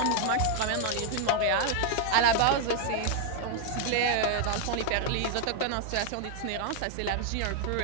en mouvement qui se promènent dans les rues de Montréal. À la base, on ciblait, dans le fond, les Autochtones en situation d'itinérance. Ça s'élargit un peu,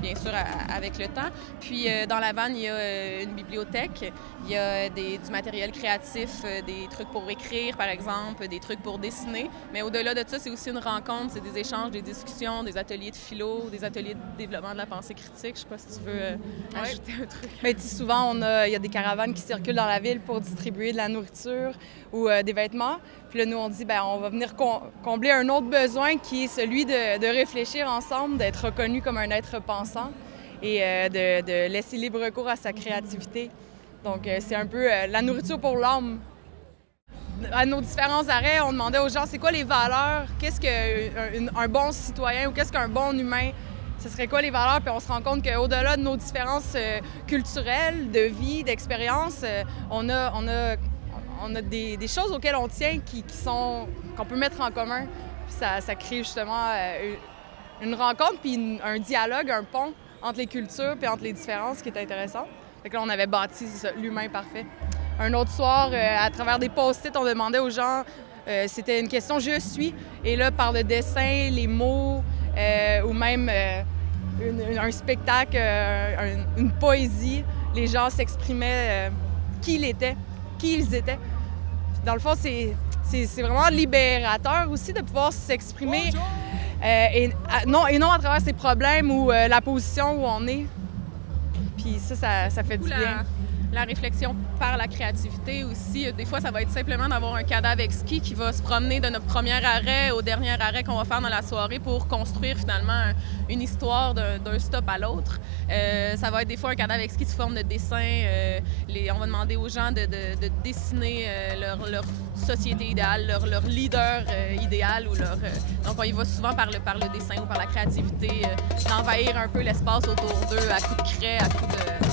bien sûr, avec le temps. Puis, dans la vanne, il y a une bibliothèque. Il y a du matériel créatif, des trucs pour écrire, par exemple, des trucs pour dessiner. Mais au-delà de ça, c'est aussi une rencontre, c'est des échanges, des discussions, des ateliers de philo, des ateliers de développement de la pensée critique. Je sais pas si tu veux ajouter un truc. Mais souvent, il y a des caravanes qui circulent dans la ville pour distribuer de la nourriture ou des vêtements. Puis là, nous, on dit, bien, on va venir combler un autre besoin qui est celui de réfléchir ensemble, d'être reconnu comme un être pensant et de laisser libre cours à sa créativité. Donc, c'est un peu la nourriture pour l'âme. À nos différents arrêts, on demandait aux gens, c'est quoi les valeurs? Qu'est-ce qu'un bon citoyen ou qu'est-ce qu'un bon humain? Ce serait quoi les valeurs? Puis on se rend compte qu'au-delà de nos différences culturelles, de vie, d'expérience, on a des choses auxquelles on tient qu'on peut mettre en commun. Puis ça crée justement une rencontre puis un dialogue, un pont entre les cultures puis entre les différences qui est intéressant. Fait que là, on avait bâti l'humain parfait. Un autre soir, à travers des post-it, on demandait aux gens, c'était une question « je suis ». Et là, par le dessin, les mots ou même un spectacle, une poésie, les gens s'exprimaient qui ils étaient. Dans le fond, c'est vraiment libérateur aussi de pouvoir s'exprimer et non à travers ses problèmes ou la position où on est. Puis ça fait du bien. La réflexion par la créativité aussi. Des fois, ça va être simplement d'avoir un cadavre exquis qui va se promener de notre premier arrêt au dernier arrêt qu'on va faire dans la soirée pour construire finalement une histoire d'un stop à l'autre. Ça va être des fois un cadavre exquis sous forme de dessin. On va demander aux gens de dessiner leur société idéale, leur leader idéal. Donc, on y va souvent par le dessin ou par la créativité, d'envahir un peu l'espace autour d'eux à coups de craie, à coups de créativité.